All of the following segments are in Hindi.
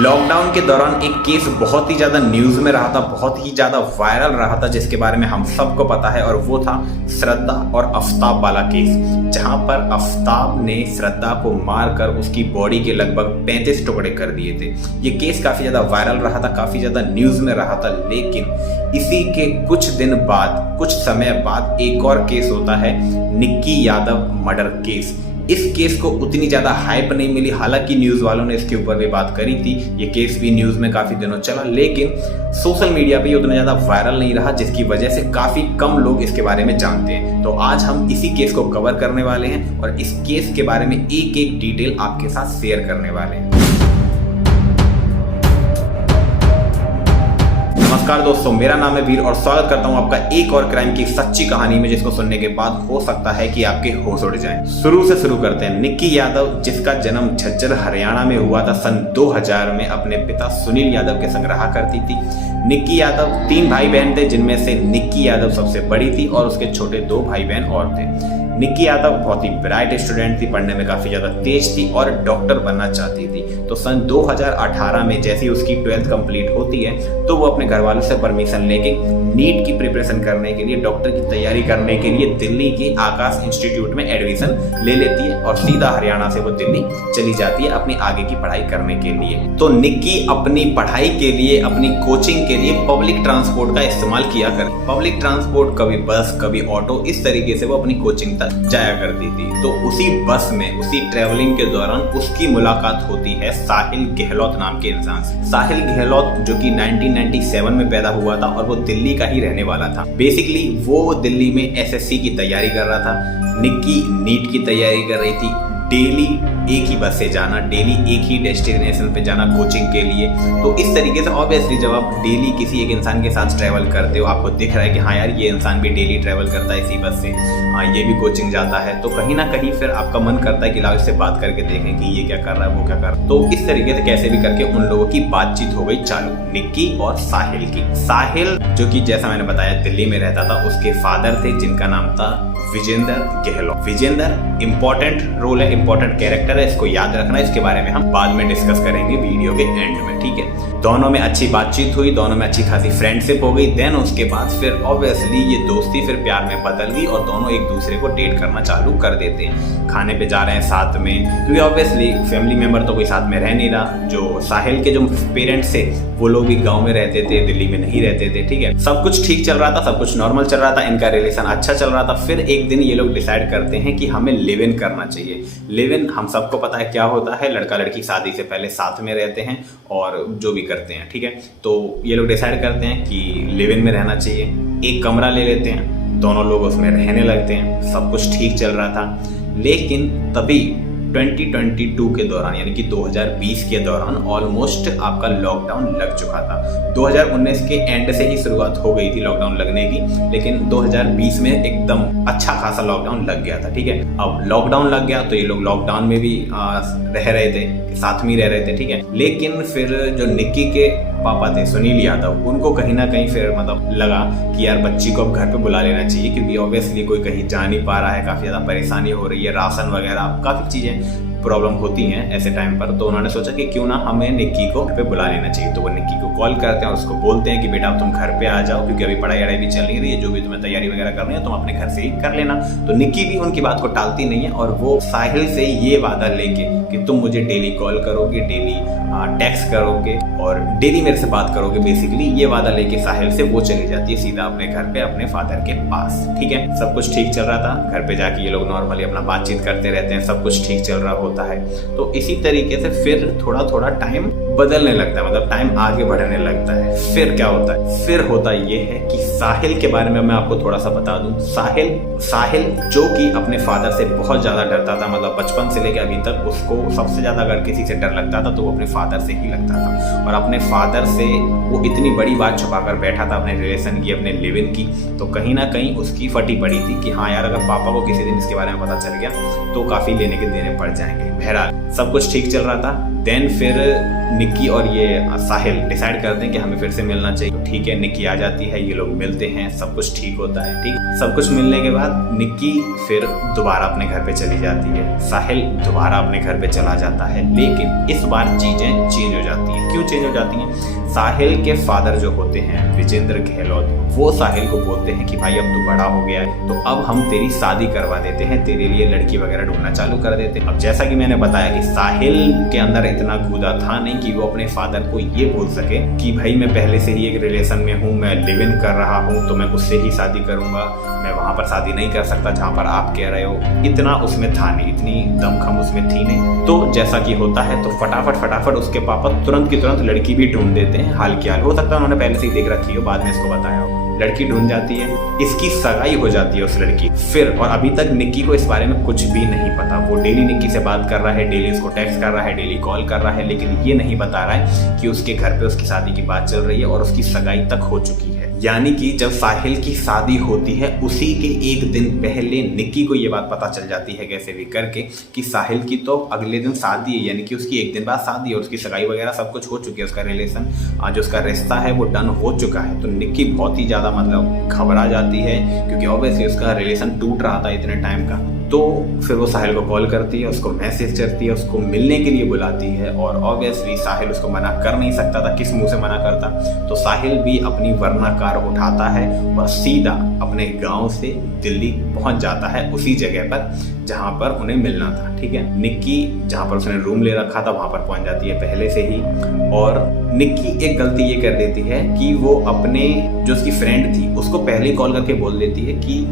लॉकडाउन के दौरान एक केस बहुत ही ज़्यादा न्यूज़ में रहा था, बहुत ही ज़्यादा वायरल रहा था, जिसके बारे में हम सबको पता है, और वो था श्रद्धा और आफ्ताब वाला केस, जहां पर आफ्ताब ने श्रद्धा को मारकर उसकी बॉडी के लगभग 35 टुकड़े कर दिए थे। ये केस काफ़ी ज़्यादा वायरल रहा था, काफ़ी ज़्यादा न्यूज़ में रहा था, लेकिन इसी के कुछ दिन बाद, कुछ समय बाद एक और केस होता है, निक्की यादव मर्डर केस। इस केस को उतनी ज़्यादा हाइप नहीं मिली, हालांकि न्यूज़ वालों ने इसके ऊपर भी बात करी थी। ये केस भी न्यूज़ में काफ़ी दिनों चला, लेकिन सोशल मीडिया पे ये उतना ज़्यादा वायरल नहीं रहा, जिसकी वजह से काफ़ी कम लोग इसके बारे में जानते हैं। तो आज हम इसी केस को कवर करने वाले हैं और इस केस के बारे में एक एक डिटेल आपके साथ शेयर करने वाले हैं। नमस्कार दोस्तों, मेरा नाम है वीर और स्वागत करता हूं आपका एक और क्राइम की सच्ची कहानी में, जिसको सुनने के बाद हो सकता है कि आपके होश उड़ जाएं। शुरू से शुरू करते हैं। निक्की यादव, जिसका जन्म झज्जर हरियाणा में हुआ था सन 2000 में, अपने पिता सुनील यादव के संग रहा करती थी। निक्की यादव 3 भाई बहन थे, जिनमें से निक्की यादव सबसे बड़ी थी और उसके छोटे 2 भाई बहन और थे। निक्की यादव बहुत ही ब्राइट स्टूडेंट थी, पढ़ने में काफ़ी ज़्यादा तेज थी और डॉक्टर बनना चाहती थी। तो सन 2018 में जैसे ही उसकी 12th कंप्लीट होती है, तो वो अपने घर वालों से परमिशन लेके नीट की प्रिपरेशन करने के लिए, डॉक्टर की तैयारी करने के लिए दिल्ली के आकाश इंस्टीट्यूट में एडमिशन ले लेती है और सीधा हरियाणा से वो दिल्ली चली जाती है अपनी आगे की पढ़ाई करने के लिए। तो निक्की अपनी पढ़ाई के लिए, अपनी कोचिंग के लिए पब्लिक ट्रांसपोर्ट का इस्तेमाल किया कर, पब्लिक ट्रांसपोर्ट, कभी बस कभी ऑटो, इस तरीके से वो अपनी कोचिंग तक जाया करती थी। तो उसी बस में, उसी ट्रेवलिंग के दौरान उसकी मुलाकात होती है साहिल गहलोत नाम के इंसान से। साहिल गहलोत जो कि 1997 में पैदा हुआ था और वो दिल्ली का ही रहने वाला था। बेसिकली वो दिल्ली में एसएससी की तैयारी कर रहा था, निक्की नीट की तैयारी कर रही थी। डेली एक ही बस से जाना, डेली एक ही डेस्टिनेशन पे जाना कोचिंग के लिए। तो इस तरीके से ऑब्वियसली जब आप डेली किसी एक इंसान के साथ ट्रैवल करते हो, आपको दिख रहा है कि हाँ यार ये इंसान भी डेली ट्रैवल करता है इसी बस से, हाँ ये भी कोचिंग जाता है, तो कहीं ना कहीं फिर आपका मन करता है कि लाओ इससे बात करके देखें कि ये क्या कर रहा है, वो क्या कर रहा है। तो इस तरीके से कैसे भी करके उन लोगों की बातचीत हो गई चालू, निक्की और साहिल की। साहिल जो कि जैसा मैंने बताया दिल्ली में रहता था, उसके फादर थे जिनका नाम था विजेंद्र गहलोत। विजेंद्र इंपॉर्टेंट रोल है, इंपॉर्टेंट कैरेक्टर है, इसको याद रखना। इसके बारे में हम बाद में डिस्कस करेंगे वीडियो के एंड में, ठीक है। दोनों में अच्छी बातचीत हुई, दोनों में अच्छी खासी फ्रेंडशिप हो गई। देन उसके बाद फिर ऑब्वियसली ये दोस्ती फिर प्यार में बदल गई और दोनों एक दूसरे को डेट करना चालू कर देते हैं। खाने पे जा रहे हैं साथ में, क्योंकि ऑब्वियसली फैमिली मेंबर तो कोई साथ में रह नहीं रहा। जो साहिल के जो पेरेंट्स थे वो लोग भी गाँव में रहते थे, दिल्ली में नहीं रहते थे, ठीक है। सब कुछ ठीक चल रहा था, सब कुछ नॉर्मल चल रहा था, इनका रिलेशन अच्छा चल रहा था। फिर एक दिन ये लोग डिसाइड करते हैं कि हमें लिव इन करना चाहिए। लिव इन हम सबको पता है क्या होता है, लड़का लड़की शादी से पहले साथ में रहते हैं और जो भी करते हैं, ठीक है। तो ये लोग डिसाइड करते हैं कि लिव इन में रहना चाहिए। एक कमरा ले लेते हैं, दोनों लोग उसमें रहने लगते हैं, सब कुछ ठीक चल रहा था। लेकिन तभी 2022 के दौरान, यानी कि 2020 के दौरान ऑलमोस्ट आपका लॉकडाउन लग चुका था। 2019 के एंड से ही शुरुआत हो गई थी लॉकडाउन लगने की, लेकिन 2020 में एकदम अच्छा खासा लॉकडाउन लग गया था, ठीक है। अब लॉकडाउन लग गया तो ये लोग लॉकडाउन में भी रह रहे थे, साथ में रह रहे थे, ठीक है। लेकिन फिर जो निक्की के पापा थे सुनील यादव, उनको कहीं ना कहीं फिर मतलब लगा कि यार बच्ची को अब घर पे बुला लेना चाहिए, क्योंकि ऑब्वियसली कोई कहीं जा नहीं पा रहा है, काफ़ी ज़्यादा परेशानी हो रही है, राशन वगैरह काफ़ी चीज़ें प्रॉब्लम होती हैं ऐसे टाइम पर। तो उन्होंने सोचा कि क्यों ना हमें निक्की को घर पे बुला लेना चाहिए। तो वो निक्की को कॉल करते हैं और उसको बोलते हैं कि बेटा अब तुम घर पे आ जाओ, क्योंकि अभी पढ़ाई वढ़ाई भी चल नहीं रही है, जो भी तुम्हें तैयारी वगैरह करनी है तुम अपने घर से ही कर लेना। तो निक्की भी उनकी बात को टालती नहीं है और वो साहिल से ये वादा लेके कि तुम मुझे डेली कॉल करोगे, डेली टेक्स्ट करोगे और डेली मेरे से बात करोगे, बेसिकली ये वादा लेके साहिल से वो चली जाती है सीधा अपने घर पे, अपने फादर के पास, ठीक है। सब कुछ ठीक चल रहा था, घर पे जाके ये लोग नॉर्मली अपना बातचीत करते रहते हैं, सब कुछ ठीक चल रहा होता है। तो इसी तरीके से फिर थोड़ा थोड़ा टाइम बदलने लगता है, मतलब टाइम आगे बढ़ने लगता है। फिर क्या होता है, फिर होता ये है कि साहिल के बारे में मैं आपको थोड़ा सा बता दूं। साहिल जो कि अपने फादर से बहुत ज़्यादा डरता था, मतलब बचपन से लेकर अभी तक उसको सबसे ज़्यादा अगर किसी से डर लगता था तो वो अपने फादर से ही लगता था। और अपने फादर से वो इतनी बड़ी बात छुपा कर बैठा था अपने रिलेशन की, अपने लिव इन की। तो कहीं ना कहीं उसकी फटी पड़ी थी कि हाँ यार अगर पापा को किसी दिन इसके बारे में पता चल गया तो काफ़ी लेने के देने पड़ जाएंगे। बहरहाल सब कुछ ठीक चल रहा था। देन फिर निक्की और ये साहिल डिसाइड करते हैं कि हमें फिर से मिलना चाहिए। तो ठीक है, निक्की आ जाती है, ये लोग मिलते हैं, सब कुछ ठीक होता है। ठीक, सब कुछ मिलने के बाद निक्की फिर दोबारा अपने घर पे चली जाती है, साहिल दोबारा अपने घर पे चला जाता है। लेकिन इस बार चीजें चेंज हो जाती हैं। चेंज हो जाती हैं। साहिल के फादर जो होते हैं विजेंद्र गहलोत, वो साहिल को बोलते हैं कि भाई अब तू बड़ा हो गया है, तो अब हम तेरी शादी करवा देते हैं, तेरे लिए लड़की वगैरह ढूंढना चालू कर देते हैं। अब जैसा कि मैंने बताया कि साहिल के अंदर इतना गूदा था नहीं कि वो अपने फादर को ये बोल सके कि भाई मैं पहले से ही एक रिलेशन में हूँ, मैं लिव इन कर रहा हूँ, तो मैं उससे ही शादी करूंगा, मैं वहां पर शादी नहीं कर सकता जहां पर आप कह रहे हो। इतना उसमें था नहीं, इतनी दमखम उसमें थी नहीं। तो जैसा कि होता है तो फटाफट उसके पापा तुरंत की तुरंत लड़की भी ढूंढ देते हैं। हाल की हाल हो सकता है उन्होंने पहले से ही देख रखी हो, बाद में इसको बताया हो। लड़की ढूंढ जाती है, इसकी सगाई हो जाती है उस लड़की फिर। और अभी तक निक्की को इस बारे में कुछ भी नहीं पता। वो डेली निक्की से बात कर रहा है, डेली उसको टेक्स्ट कर रहा है, डेली कॉल कर रहा है, लेकिन ये नहीं बता रहा है कि उसके घर पे उसकी शादी की बात चल रही है और उसकी सगाई तक हो चुकी है। यानी कि जब साहिल की शादी होती है उसी के एक दिन पहले निक्की को ये बात पता चल जाती है कैसे भी करके कि साहिल की तो अगले दिन शादी है, यानी कि उसकी एक दिन बाद शादी है और उसकी सगाई वगैरह सब कुछ हो चुकी है। उसका रिलेशन जो उसका रिश्ता है वो डन हो चुका है। तो निक्की बहुत ही ज़्यादा मतलब घबरा जाती है, क्योंकि ऑब्वियसली उसका रिलेशन टूट रहा था इतने टाइम का। तो फिर वो साहिल को कॉल करती है, उसको मैसेज करती है, उसको मिलने के लिए बुलाती है। और ऑब्वियसली साहिल उसको मना कर नहीं सकता था, किस मुंह से मना करता। तो साहिल भी अपनी वर्ना कार उठाता है और सीधा अपने गांव से दिल्ली पहुंच जाता है, उसी जगह पर जहां पर उन्हें मिलना था। ठीक है, निक्की जहां पर उसने रूम ले रखा था वहां पर पहुंच जाती है पहले से ही। और निक्की एक गलती ये कर देती है कि वो अपने जो उसकी फ्रेंड थी उसको पहले कॉल करके बोल देती है कि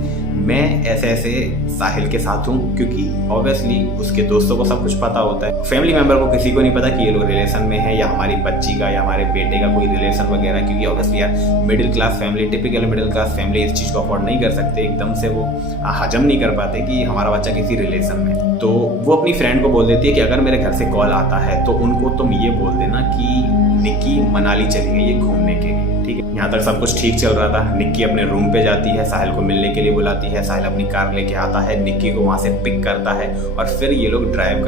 मैं ऐसे ऐसे साहिल के साथ हूँ, क्योंकि ऑब्वियसली उसके दोस्तों को सब कुछ पता होता है, फैमिली मेंबर को किसी को नहीं पता कि ये लोग रिलेशन में है या हमारी बच्ची का या हमारे बेटे का कोई रिलेशन वगैरह। क्योंकि ऑब्वियसली यार middle class family, typical middle class family इस चीज़ को अफोर्ड नहीं कर सकते, एकदम से वो हजम नहीं कर पाते कि हमारा बच्चा किसी रिलेशन में। तो वो अपनी फ्रेंड को बोल देती है कि अगर मेरे घर से कॉल आता है तो उनको तुम ये बोल देना कि निक्की मनाली चली गई है घूमने के लिए। ठीक है, यहाँ तक सब कुछ ठीक चल रहा था। निक्की अपने रूम पे जाती है, साहिल को मिलने के लिए बुलाती है, साहिल अपनी कार लेके आता है, निक्की को वहाँ से पिक करता है और फिर ये लोग ड्राइव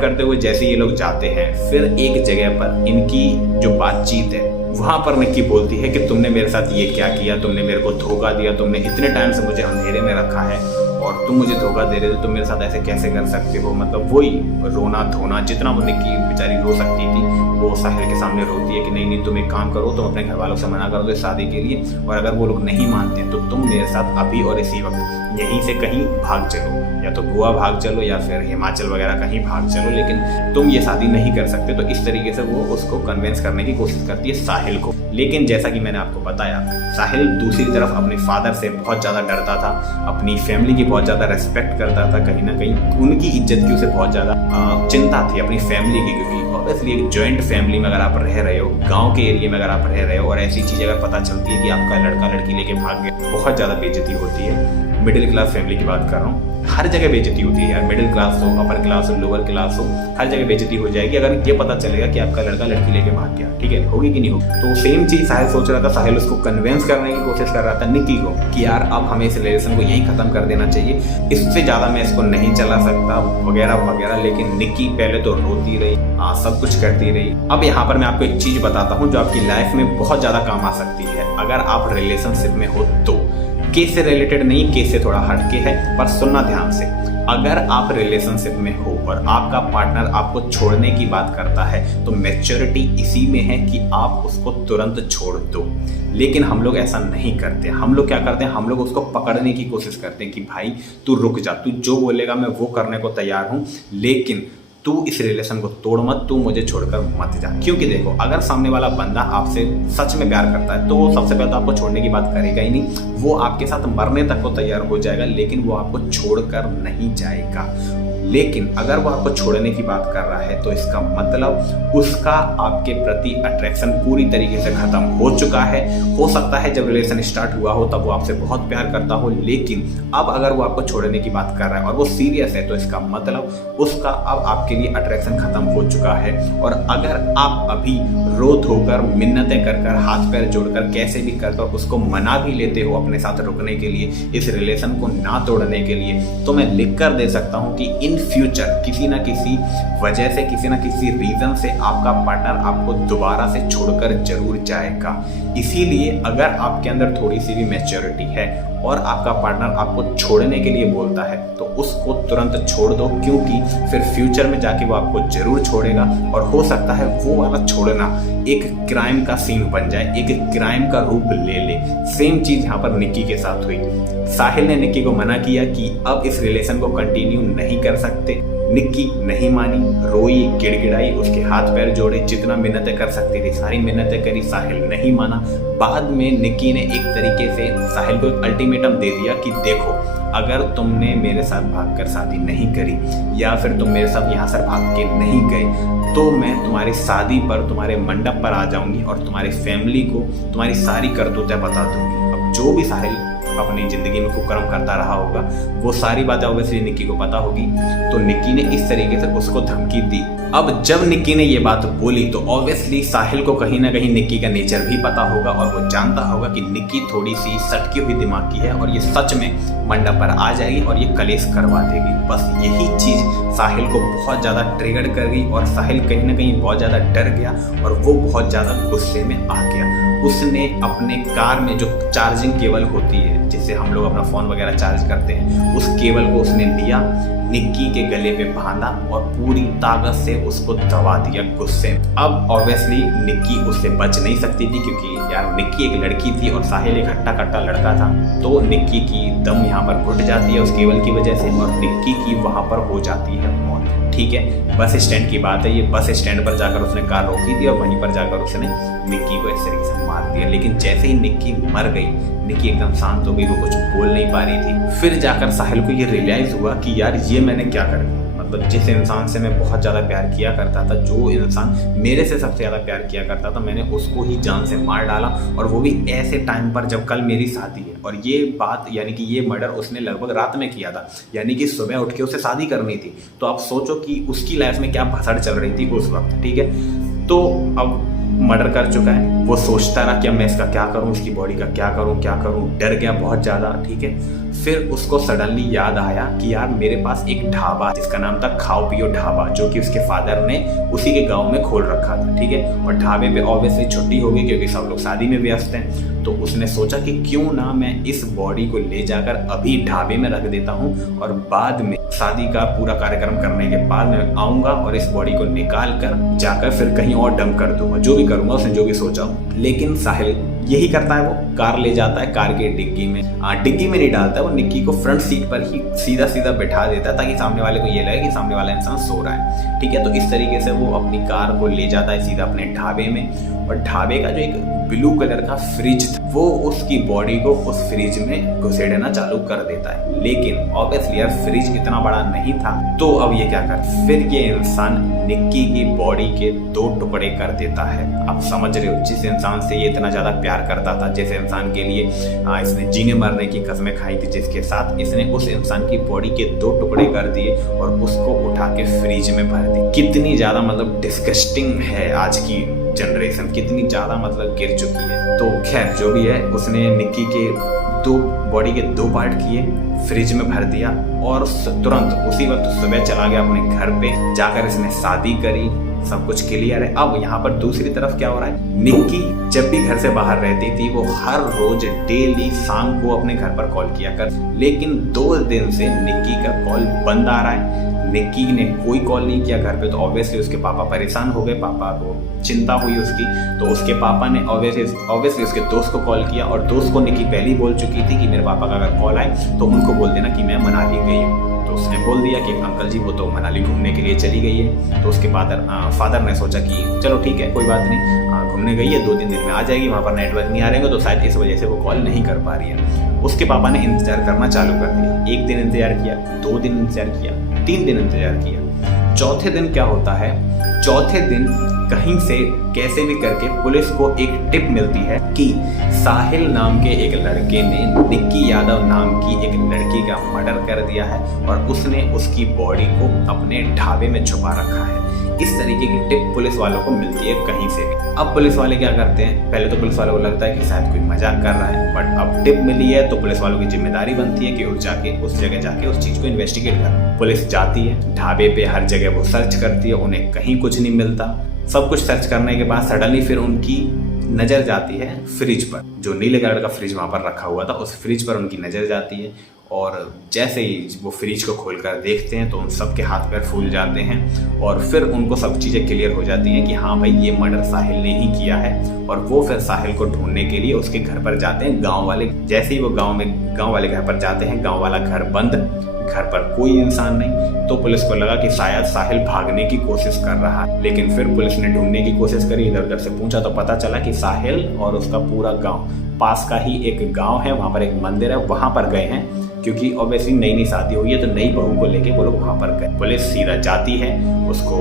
करते हुए जैसे ये लोग जाते हैं, फिर एक जगह पर इनकी जो बातचीत है वहाँ पर निक्की बोलती है कि तुमने मेरे साथ ये क्या किया, तुमने मेरे को धोखा दिया, तुमने इतने टाइम से मुझे अंधेरे में रखा है और तुम मुझे धोखा दे रहे हो, तुम मेरे साथ ऐसे कैसे कर सकते हो। मतलब वही रोना धोना, जितना वो निक्की बेचारी रो सकती थी वो साहिल के सामने रोती है कि नहीं तुम एक काम करो, तुम अपने घर वालों से मना कर दो शादी के लिए, और अगर वो लोग नहीं मानते तो तुम मेरे साथ अभी और इसी वक्त यहीं से कहीं भाग चलो, या तो गोवा भाग चलो या फिर हिमाचल वगैरह कहीं भाग चलो, लेकिन तुम ये शादी नहीं कर सकते। तो इस तरीके से वो उसको कन्विंस करने की कोशिश करती है साहिल को। लेकिन जैसा कि मैंने आपको बताया, साहिल दूसरी तरफ अपने फादर से बहुत ज़्यादा डरता था, अपनी फैमिली की बहुत ज़्यादा रेस्पेक्ट करता था, कहीं ना कहीं उनकी इज्जत की उसे बहुत ज़्यादा चिंता थी अपनी फैमिली की। क्योंकि ऑब्वियसली एक जॉइंट फैमिली में अगर आप रह रहे हो, गांव के एरिया में अगर आप रह रहे हो और ऐसी चीज़ अगर पता चलती है कि आपका लड़का लड़की लेके भाग गया, बहुत ज़्यादा बेइज्जती होती है। मिडिल क्लास फैमिली की बात कर रहा हूँ, हर जगह बेइज्जती होती है यार, मिडिल क्लास हो, अपर क्लास हो, लोअर क्लास हो, हर जगह बेइज्जती हो जाएगी अगर ये पता चलेगा कि आपका लड़का लड़की लेके भाग गया। ठीक है, होगी कि नहीं होगी। तो सेम चीज साहिल सोच रहा था, साहिल उसको कन्विंस करने की कोशिश कर रहा था निक्की को कि यार अब हमें इस रिलेशन को यहीं खत्म कर देना चाहिए, इससे ज्यादा मैं इसको नहीं चला सकता वगैरह वगैरह। लेकिन निक्की पहले तो रोती रही, सब कुछ करती रही। अब यहाँ पर मैं आपको एक चीज बताता हूँ जो आपकी लाइफ में बहुत ज्यादा काम आ सकती है अगर आप रिलेशनशिप में हो तो। केस से रिलेटेड नहीं, केस से थोड़ा हटके है, पर सुनना ध्यान से। अगर आप रिलेशनशिप में हो और आपका पार्टनर आपको छोड़ने की बात करता है तो मैच्योरिटी इसी में है कि आप उसको तुरंत छोड़ दो। लेकिन हम लोग ऐसा नहीं करते। हम लोग क्या करते हैं, हम लोग उसको पकड़ने की कोशिश करते हैं कि भाई तू रुक जा, तू जो बोलेगा मैं वो करने को तैयार हूँ, लेकिन तू इस रिलेशन को तोड़ मत, तू मुझे छोड़कर मत जा। क्योंकि देखो, अगर सामने वाला बंदा आपसे सच में प्यार करता है तो वो सबसे पहले तो आपको छोड़ने की बात करेगा ही नहीं, वो आपके साथ मरने तक को तैयार हो जाएगा, लेकिन वो आपको छोड़कर नहीं जाएगा। लेकिन अगर वो आपको छोड़ने की बात कर रहा है तो इसका मतलब उसका आपके प्रति अट्रैक्शन पूरी तरीके से खत्म हो चुका है। हो सकता है जब रिलेशन स्टार्ट हुआ हो तब वो आपसे बहुत प्यार करता हो, लेकिन अब अगर वो आपको छोड़ने की बात कर रहा है और वो सीरियस है तो इसका मतलब उसका अब आपके लिए अट्रैक्शन खत्म हो चुका है। और अगर आप अभी रो धोकर, मिन्नतें कर कर, हाथ पैर जोड़कर, कैसे भी कर कर उसको मना भी लेते हो अपने साथ रुकने के लिए, इस रिलेशन को ना तोड़ने के लिए, तो मैं लिख कर दे सकता हूँ कि इन फ्यूचर किसी ना किसी वजह से, किसी ना किसी रीजन से आपका पार्टनर आपको दोबारा से छोड़कर जरूर जाएगा। इसीलिए अगर आपके अंदर थोड़ी सी भी मैच्योरिटी है और आपका पार्टनर आपको छोड़ने के लिए बोलता है तो उसको तुरंत छोड़ दो, क्योंकि फिर फ्यूचर में जाके वो आपको जरूर छोड़ेगा और हो सकता है वो वाला छोड़ना एक क्राइम का सीन बन जाए, एक क्राइम का रूप ले ले। सेम चीज यहाँ पर निक्की के साथ हुई। साहिल ने निक्की को मना किया कि अब इस रिलेशन को कंटिन्यू नहीं कर सकते। निक्की नहीं मानी, रोई, गिड़गिड़ाई, उसके हाथ पैर जोड़े, जितना मिन्नतें कर सकती थी सारी मिन्नतें करी, साहिल नहीं माना। बाद में निक्की ने एक तरीके से साहिल को एक अल्टीमेटम दे दिया कि देखो, अगर तुमने मेरे साथ भागकर शादी नहीं करी या फिर तुम मेरे साथ यहाँ से भाग के नहीं गए तो मैं तुम्हारी शादी पर, तुम्हारे मंडप पर आ जाऊंगी और तुम्हारी फैमिली को तुम्हारी सारी करतूतें बता दूंगी। अब जो भी साहिल अपनी ज़िंदगी में कुकर्म करता रहा होगा वो सारी बातें ऑब्वियसली निक्की को पता होगी, तो निक्की ने इस तरीके से उसको धमकी दी। अब जब निक्की ने ये बात बोली तो ऑब्वियसली साहिल को कहीं ना कहीं निक्की का नेचर भी पता होगा और वो जानता होगा कि निक्की थोड़ी सी सटकी हुई दिमाग की है और ये सच में मंडप पर आ जाएगी और ये कलेश करवा देगी। बस यही चीज़ साहिल को बहुत ज़्यादा ट्रिगर कर गई और साहिल कहीं ना कहीं बहुत ज़्यादा डर गया और वो बहुत ज़्यादा गुस्से में आ गया। उसने अपने कार में जो चार्जिंग केबल होती है जिससे हम लोग अपना फ़ोन वगैरह चार्ज करते हैं, उस केबल को उसने लिया, निक्की के गले पे बांधा और पूरी ताकत से उसको दबा दिया गुस्से में। अब ऑब्वियसली निक्की उससे बच नहीं सकती थी क्योंकि यार निक्की एक लड़की थी और साहिल एक हट्टा कट्टा लड़का था, तो निक्की की दम यहाँ पर घुट जाती है उस केबल की वजह से और निक्की की वहाँ पर हो जाती है मौत। ठीक है, बस स्टैंड की बात है, ये बस स्टैंड पर जाकर उसने कार रोकी थी और वहीं पर जाकर उसने निक्की को इस तरीके से मार दिया। लेकिन जैसे ही निक्की मर गई, निक्की एकदम शांत हो गई, वो कुछ बोल नहीं पा रही थी। फिर जाकर साहिल को ये रियलाइज हुआ कि यार ये मैंने क्या कर दिया। मतलब जिस इंसान से मैं बहुत ज़्यादा प्यार किया करता था, जो इंसान मेरे से सबसे ज़्यादा प्यार किया करता था, मैंने उसको ही जान से मार डाला और वो भी ऐसे टाइम पर जब कल मेरी शादी है। और ये बात यानी कि ये मर्डर उसने लगभग रात में किया था, यानी कि सुबह उठ के उसे शादी करनी थी। तो आप सोचो कि उसकी लाइफ में क्या भसड़ चल रही थी उस वक्त। ठीक है, तो अब मर्डर कर चुका है, वो सोचता रहा कि अब मैं इसका क्या करूं, इसकी बॉडी का क्या करूं, डर गया बहुत ज़्यादा। ठीक है, फिर उसको सडनली याद आया कि यार मेरे पास एक ढाबा जिसका नाम था खाओ पियो ढाबा, जो कि उसके फादर ने उसी के गांव में खोल रखा था। ठीक है, और ढाबे पे ऑब्वियसली छुट्टी होगी क्योंकि सब लोग शादी में व्यस्त हैं। तो उसने सोचा कि क्यों ना मैं इस बॉडी को ले जाकर अभी ढाबे में रख देता हूँ और बाद में शादी का पूरा कार्यक्रम करने के बाद मैं आऊँगा और इस बॉडी को निकाल कर जाकर फिर कहीं और डंप कर दूंगा, जो भी करूँगा उसने जो भी सोचा। लेकिन साहिल यही करता है, वो कार ले जाता है, कार के डिग्गी में नहीं डालता है, वो निक्की को फ्रंट सीट पर ही सीधा सीधा बैठा देता है ताकि सामने वाले को ये लगे कि सामने वाला इंसान सो रहा है। ठीक है, तो इस तरीके से वो अपनी कार को ले जाता है सीधा अपने ढाबे में और ढाबे का जो एक ब्लू कलर का फ्रिज था वो उसकी बॉडी को उस फ्रिज में घुसेड़ना चालू कर देता है। लेकिन ऑब्वियसली यार फ्रिज इतना बड़ा नहीं था, तो अब ये क्या कर, फिर ये इंसान निक्की की बॉडी के 2 टुकड़े कर देता है। आप समझ रहे हो, जिस इंसान से ये इतना ज्यादा प्यार करता था, जिस इंसान के लिए इसने जीने मरने की कसमें खाई थी, जिसके साथ इसने उस इंसान की बॉडी के 2 टुकड़े कर दिए और उसको उठा के फ्रिज में भर दी। कितनी ज्यादा मतलब डिस्गस्टिंग है आज की जनरेशन, कितनी ज़्यादा मतलब गिर चुकी है। तो खैर जो भी है, उसने निक्की के बॉडी के 2 पार्ट किए, फ्रिज में भर दिया और तुरंत उसी वक्त सुबह चला गया अपने घर पे, जाकर इसने शादी करी, सब कुछ क्लियर है। अब यहाँ पर दूसरी तरफ क्या हो रहा है, निक्की जब भी घर से बाहर रहती थी वो हर रोज डेली शाम को अपने घर पर कॉल किया कर, लेकिन 2 दिन से निक्की का कॉल बंद आ रहा है। निक्की ने कोई कॉल नहीं किया घर पे, तो ऑब्वियसली उसके पापा परेशान हो गए, पापा को चिंता हुई उसकी। तो उसके पापा ने ऑब्वियसली उसके दोस्त को कॉल किया और दोस्त को निक्की पहले ही बोल चुकी थी कि मेरे पापा का अगर कॉल आए तो उनको बोल देना कि मैं मनाली गई हूँ। तो उसने बोल दिया कि अंकल जी वो तो मनाली घूमने के लिए चली गई है। तो उसके फादर ने सोचा कि चलो ठीक है कोई बात नहीं, घूमने गई है, 2-3 दिन में आ जाएगी, वहाँ पर नेटवर्क नहीं आ रहेंगे तो शायद इस वजह से वो कॉल नहीं कर पा रही है। उसके पापा ने इंतजार करना चालू कर दिया, 1 दिन इंतजार किया, 2 दिन इंतजार किया, 3 दिन इंतजार किया। चौथे दिन क्या होता है, चौथे दिन कहीं से कैसे भी करके पुलिस को एक टिप मिलती है कि साहिल नाम के एक लड़के ने निक्की यादव नाम की एक लड़की का मर्डर कर दिया है और उसने उसकी बॉडी को अपने ढाबे में छुपा रखा है। इस तरीके की टिप पुलिस वालों को मिलती है कहीं से भी। अब पुलिस वाले क्या करते हैं, पहले तो पुलिस वालों को लगता है कि शायद कोई मजाक कर रहा है, बट अब टिप मिली है तो पुलिस वालों की जिम्मेदारी बनती है कि उस जगह जाके उस चीज़ को इन्वेस्टिगेट करना। पुलिस जाती है ढाबे पे, हर जगह वो सर्च करती है, उन्हें कहीं कुछ नहीं मिलता। सब कुछ सर्च करने के बाद सडनली फिर उनकी नज़र जाती है फ्रिज पर, जो नीले कलर का फ्रिज वहाँ पर रखा हुआ था, उस फ्रिज पर उनकी नज़र जाती है। और जैसे ही वो फ्रिज को खोलकर देखते हैं तो उन सब के हाथ पैर फूल जाते हैं और फिर उनको सब चीज़ें क्लियर हो जाती हैं कि हाँ भाई ये मर्डर साहिल ने ही किया है। और वो फिर साहिल को ढूंढने के लिए उसके घर पर जाते हैं। गांव वाले जैसे ही वो गांव वाले घर पर जाते हैं, गांव वाला घर बंद, घर पर कोई इंसान नहीं। तो पुलिस को लगा कि शायद साहिल भागने की कोशिश कर रहा है, लेकिन फिर पुलिस ने ढूंढने की कोशिश करी, इधर उधर से पूछा तो पता चला कि साहिल और उसका पूरा गांव, पास का ही एक गांव है, वहां पर एक मंदिर है, वहां पर गए हैं। क्योंकि ऑब्वियसली नई शादी हुई है तो नई बहू को लेके वो लोग वहां पर गए। पुलिस सीधा जाती है, उसको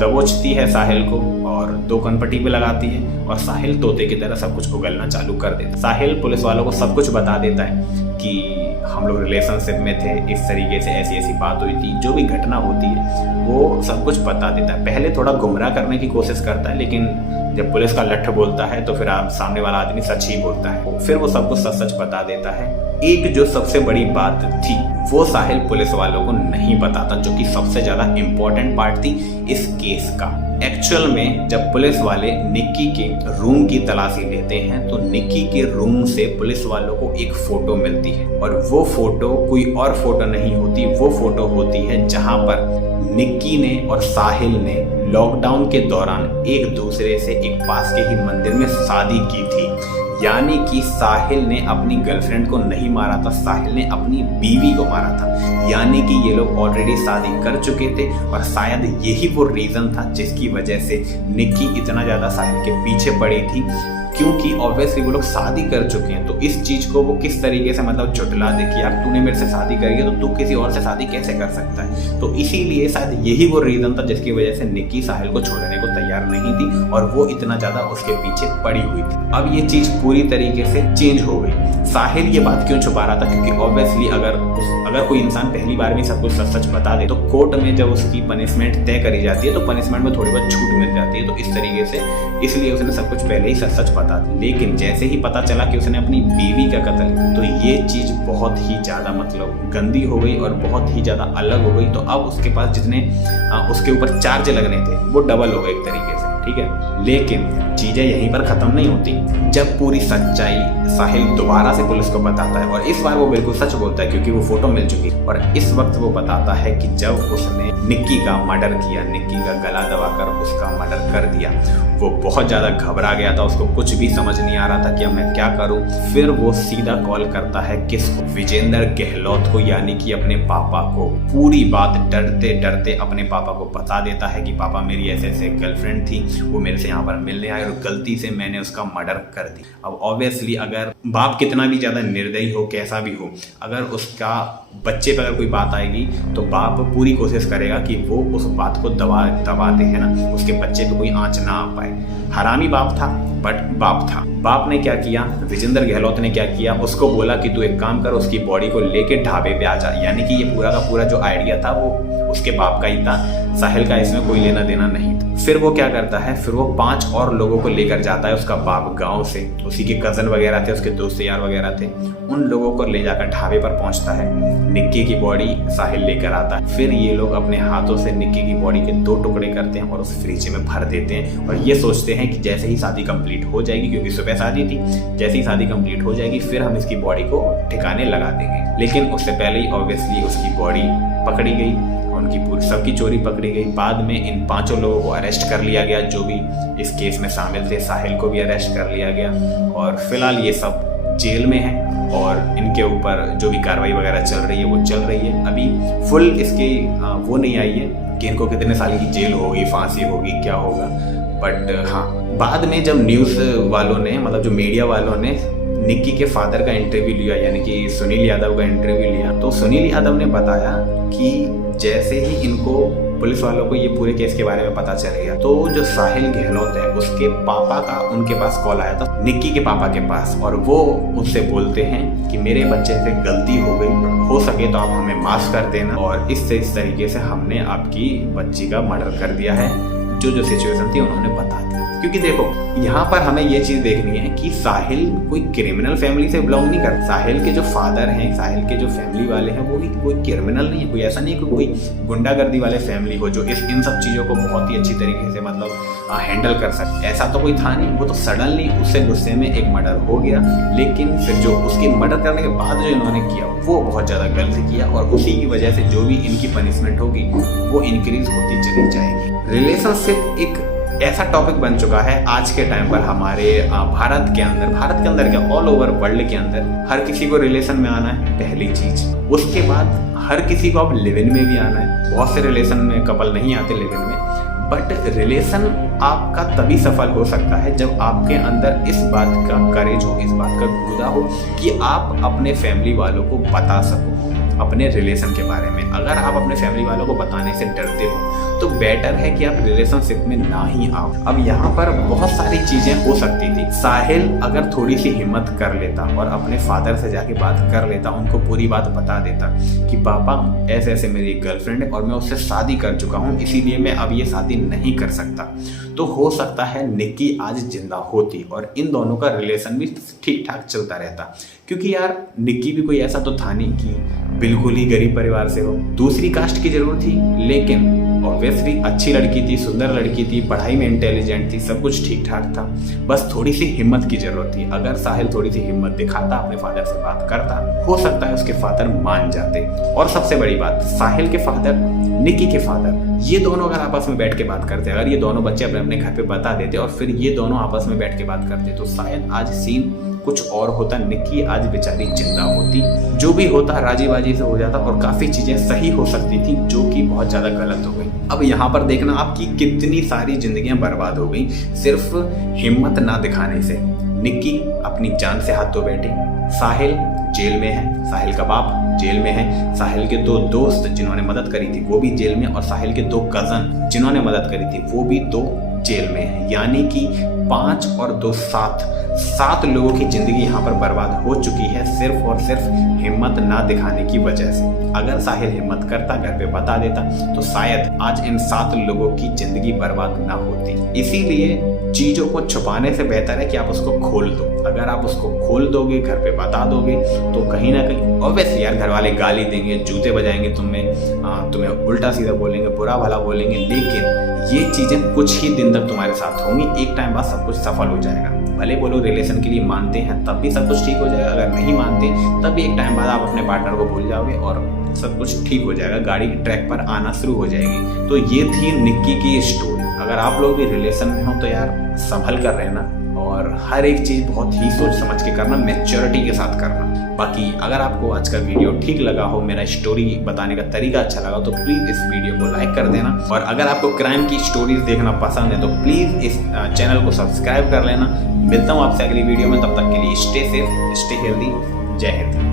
दबोचती है साहिल को और 2 कनपट्टी पे लगाती है और साहिल तोते की तरह सब कुछ उगलना चालू कर देता है। साहिल पुलिस वालों को सब कुछ बता देता है कि हम लोग रिलेशनशिप में थे, इस तरीके से ऐसी ऐसी बात हुई थी, जो भी घटना होती है वो सब कुछ बता देता है। पहले थोड़ा गुमराह करने की कोशिश करता है, लेकिन जब पुलिस का लट्ठ बोलता है तो फिर आप सामने वाला आदमी सच ही बोलता है, फिर वो सब कुछ सच सच बता देता है। एक जो सबसे बड़ी बात थी वो साहिल पुलिस वालों को नहीं बताता, जो कि सबसे ज्यादा इम्पोर्टेंट पार्ट थी इस केस का। एक्चुअल में जब पुलिस वाले निक्की के रूम की तलाशी लेते हैं तो निक्की के रूम से पुलिस वालों को एक फोटो मिलती है और वो फोटो कोई और फोटो नहीं होती, वो फोटो होती है जहां पर निक्की ने और साहिल ने लॉकडाउन के दौरान एक दूसरे से एक पास के ही मंदिर में शादी की थी। यानी कि साहिल ने अपनी गर्लफ्रेंड को नहीं मारा था, साहिल ने अपनी बीवी को मारा था। यानी कि ये लोग ऑलरेडी शादी कर चुके थे और शायद यही वो रीज़न था जिसकी वजह से निक्की इतना ज़्यादा साहिल के पीछे पड़ी थी, क्योंकि ऑब्वियसली वो लोग शादी कर चुके हैं। तो इस चीज़ को वो किस तरीके से मतलब झुठला दे कि यार तूने मेरे से शादी करी है तो तू किसी और से शादी कैसे कर सकता है। तो इसीलिए शायद यही वो रीज़न था जिसकी वजह से निक्की साहिल को छोड़ने को तैयार नहीं थी और वो इतना ज़्यादा उसके पीछे पड़ी हुई थी। अब ये चीज़ पूरी तरीके से चेंज हो गई। साहिल ये बात क्यों छुपा रहा था? क्योंकि ऑब्वियसली अगर कोई इंसान पहली बार में सब कुछ सच सच बता दे तो कोर्ट में जब उसकी पनिशमेंट तय करी जाती है तो पनिशमेंट में थोड़ी बहुत छूट मिल जाती है। तो इस तरीके से इसलिए उसने सब कुछ पहले ही सच सच बता दी। लेकिन जैसे ही पता चला कि उसने अपनी बीवी का कत्ल, तो ये चीज़ बहुत ही ज़्यादा मतलब गंदी हो गई और बहुत ही ज़्यादा अलग हो गई। तो अब उसके पास जितने उसके ऊपर चार्ज लगने थे वो डबल हो गए एक तरीके से, ठीक है। लेकिन चीज़ें यहीं पर ख़त्म नहीं होती। जब पूरी सच्चाई साहिल दोबारा से पुलिस को बताता है और इस बार वो बिल्कुल सच बोलता है क्योंकि वो फोटो मिल चुकी है, और इस वक्त वो बताता है कि जब उसने निक्की का मर्डर किया, निक्की का गला दबाकर उसका मर्डर कर दिया, वो बहुत ज़्यादा घबरा गया था, उसको कुछ भी समझ नहीं आ रहा था कि अब मैं क्या करूं। फिर वो सीधा कॉल करता है किसको? विजेंद्र गहलोत को, यानी कि अपने पापा को। पूरी बात डरते डरते अपने पापा को बता देता है कि पापा मेरी ऐसे ऐसे गर्लफ्रेंड थी, वो मेरे से यहाँ पर मिलने आए और गलती से मैंने उसका मर्डर कर दी। अब ऑब्वियसली अगर बाप कितना भी ज़्यादा निर्दयी हो, कैसा भी हो, अगर उसका बच्चे पर अगर कोई बात आएगी तो बाप पूरी कोशिश करेगा कि वो उस बात को दबा दे, है ना, उसके बच्चे पे कोई आंच ना आ पाए। हरामी बाप था बट बाप था। बाप ने क्या किया, विजेंद्र गहलोत ने क्या किया, उसको बोला कि तू एक काम कर, उसकी बॉडी को लेके ढाबे पे आ जा। यानी कि ये पूरा का पूरा जो आइडिया था वो उसके बाप का ही था, साहिल का इसमें कोई लेना देना नहीं था। फिर वो क्या करता है, फिर वो 5 और लोगों को लेकर जाता है उसका बाप गांव से, उसी के कजन वगैरह थे, उसके दोस्त यार वगैरह थे, उन लोगों को ले जाकर ढाबे पर पहुंचता है। निक्की की बॉडी साहिल लेकर आता है। फिर ये लोग अपने हाथों से निक्की की बॉडी के 2 टुकड़े करते हैं और उस फ्रिज में भर देते हैं और ये सोचते हैं कि जैसे ही शादी कंप्लीट हो जाएगी, क्योंकि सुबह शादी थी, जैसे ही शादी कंप्लीट हो जाएगी फिर हम इसकी बॉडी को ठिकाने लगा देंगे। लेकिन उससे पहले ही ऑब्वियसली उसकी बॉडी पकड़ी गई, उनकी पूरी सबकी चोरी पकड़ी गई। बाद में इन 5 लोगों को अरेस्ट कर लिया गया जो भी इस केस में शामिल थे। साहिल को भी अरेस्ट कर लिया गया और फिलहाल ये सब जेल में है और इनके ऊपर जो भी कार्रवाई वगैरह चल रही है वो चल रही है। अभी फुल इसकी वो नहीं आई है कि इनको कितने साल की जेल होगी, फांसी होगी, क्या होगा। बट हाँ, बाद में जब न्यूज़ वालों ने, मतलब जो मीडिया वालों ने निक्की के फादर का इंटरव्यू लिया, यानी कि सुनील यादव का इंटरव्यू लिया, तो सुनील यादव ने बताया कि जैसे ही इनको पुलिस वालों को ये पूरे केस के बारे में पता चल गया तो जो साहिल गहलोत है उसके पापा का उनके पास कॉल आया था, निक्की के पापा के पास, और वो उससे बोलते हैं कि मेरे बच्चे से गलती हो गई, हो सके तो आप हमें माफ़ कर देना और इस तरीके से हमने आपकी बच्ची का मर्डर कर दिया है। जो सिचुएशन थी उन्होंने बता दी। क्योंकि देखो यहाँ पर हमें ये चीज देखनी है कि साहिल कोई क्रिमिनल फैमिली से बिलोंग नहीं करता। साहिल के जो फादर हैं, साहिल के जो फैमिली वाले हैं, वो भी कोई क्रिमिनल नहीं है। कोई ऐसा नहीं है कि कोई गुंडागर्दी वाले फैमिली हो जो इन सब चीजों को बहुत ही अच्छी तरीके से मतलब हैंडल कर सकते। ऐसा तो कोई था नहीं। वो तो सडनली उससे गुस्से में एक मर्डर हो गया, लेकिन फिर जो उसकी मर्डर करने के बाद जो इन्होंने किया वो बहुत ज़्यादा गलत किया, और उसी की वजह से जो भी इनकी पनिशमेंट होगी वो इंक्रीज होती चली जाएगी। रिलेशनशिप एक ऐसा टॉपिक बन चुका है आज के टाइम पर हमारे भारत के अंदर क्या ऑल ओवर वर्ल्ड के अंदर हर किसी को रिलेशन में आना है पहली चीज। उसके बाद हर किसी को अब लिव इन में भी आना है। बहुत से रिलेशन में कपल नहीं आते लिव इन में, बट रिलेशन आपका तभी सफल हो सकता है जब आपके अंदर इस बात का करेज हो, इस बात का गुदा हो कि आप अपने फैमिली वालों को बता सको अपने रिलेशन के बारे में। अगर आप अपने फैमिली वालों को बताने से डरते हो तो बेटर है कि आप रिलेशनशिप में ना ही आओ। अब यहाँ पर बहुत सारी चीजें हो सकती थी। साहिल अगर थोड़ी सी हिम्मत कर लेता और अपने फादर से जाके बात कर लेता, उनको पूरी बात बता देता कि पापा ऐसे ऐसे मेरी गर्लफ्रेंड है और मैं उससे शादी कर चुका हूँ, इसीलिए मैं अब ये शादी नहीं कर सकता, तो हो सकता है निक्की आज जिंदा होती और इन दोनों का रिलेशन भी ठीक ठाक चलता रहता। क्योंकि यार निक्की भी कोई ऐसा तो था नहीं कि बिल्कुल ही गरीब परिवार से हो। दूसरी कास्ट की जरूर थी, लेकिन ऑब्वियसली अच्छी लड़की थी, सुंदर लड़की थी, पढ़ाई में इंटेलिजेंट थी, सब कुछ ठीक ठाक था। बस थोड़ी सी हिम्मत की जरूरत थी। अगर साहिल थोड़ी सी हिम्मत दिखाता, अपने फादर से बात करता, हो सकता है उसके फादर मान जाते। और सबसे बड़ी बात, साहिल के फादर, निक्की के फादर, ये दोनों अगर आपस में बैठ के बात करते, अगर ये दोनों बच्चे अपने अपने घर पे बता देते और फिर ये दोनों आपस में बैठ के बात करते, तो शायद आज सीन कुछ और होता। निक्की आज बेचारी जिंदा होती, जो भी होता राजी बाजी से हो जाता और काफी चीजें सही हो सकती थी, जो कि बहुत ज्यादा गलत हो गई। अब यहाँ पर देखना आपकी कितनी सारी जिंदगियां बर्बाद हो गई सिर्फ हिम्मत ना दिखाने से। निक्की अपनी जान से हाथ धो बैठी, साहिल जेल में है, साहिल का बाप जेल में है, साहिल के 2 दोस्त जिन्होंने मदद करी थी वो भी जेल में, और साहिल के 2 कजन जिन्होंने मदद करी थी वो भी 2 जेल में है। यानी कि 5 और 2 7 लोगों की जिंदगी यहाँ पर बर्बाद हो चुकी है सिर्फ और सिर्फ हिम्मत ना दिखाने की वजह से। अगर साहिल हिम्मत करता, घर पे बता देता, तो शायद आज इन 7 लोगों की जिंदगी बर्बाद ना होती। इसीलिए चीजों को छुपाने से बेहतर है कि आप उसको खोल दो। अगर आप उसको खोल दोगे, घर पे बता दोगे, तो कहीं ना कहीं ऑब्वियसली यार घर वाले गाली देंगे, जूते बजाएंगे, तुम्हें उल्टा सीधा बोलेंगे, बुरा भला बोलेंगे, लेकिन ये चीजें कुछ ही दिन तक तुम्हारे साथ होंगी। एक टाइम बाद सब कुछ सफल हो जाएगा। भले वो लोग रिलेशन के लिए मानते हैं तब भी सब कुछ ठीक हो जाएगा, अगर नहीं मानते तब भी एक टाइम बाद आप अपने पार्टनर को भूल जाओगे और सब कुछ ठीक हो जाएगा, गाड़ी ट्रैक पर आना शुरू हो जाएगी। तो ये थी निक्की की स्टोरी। अगर आप लोग भी रिलेशन में हो तो यार संभल कर रहना और हर एक चीज़ बहुत ही सोच समझ के करना, मैच्योरिटी के साथ करना। बाकी अगर आपको आज का वीडियो ठीक लगा हो, मेरा स्टोरी बताने का तरीका अच्छा लगा तो प्लीज़ इस वीडियो को लाइक कर देना, और अगर आपको क्राइम की स्टोरीज देखना पसंद है तो प्लीज़ इस चैनल को सब्सक्राइब कर लेना। मिलता हूँ आपसे अगली वीडियो में, तब तक के लिए स्टे सेफ, स्टे हेल्दी, जय हिंद।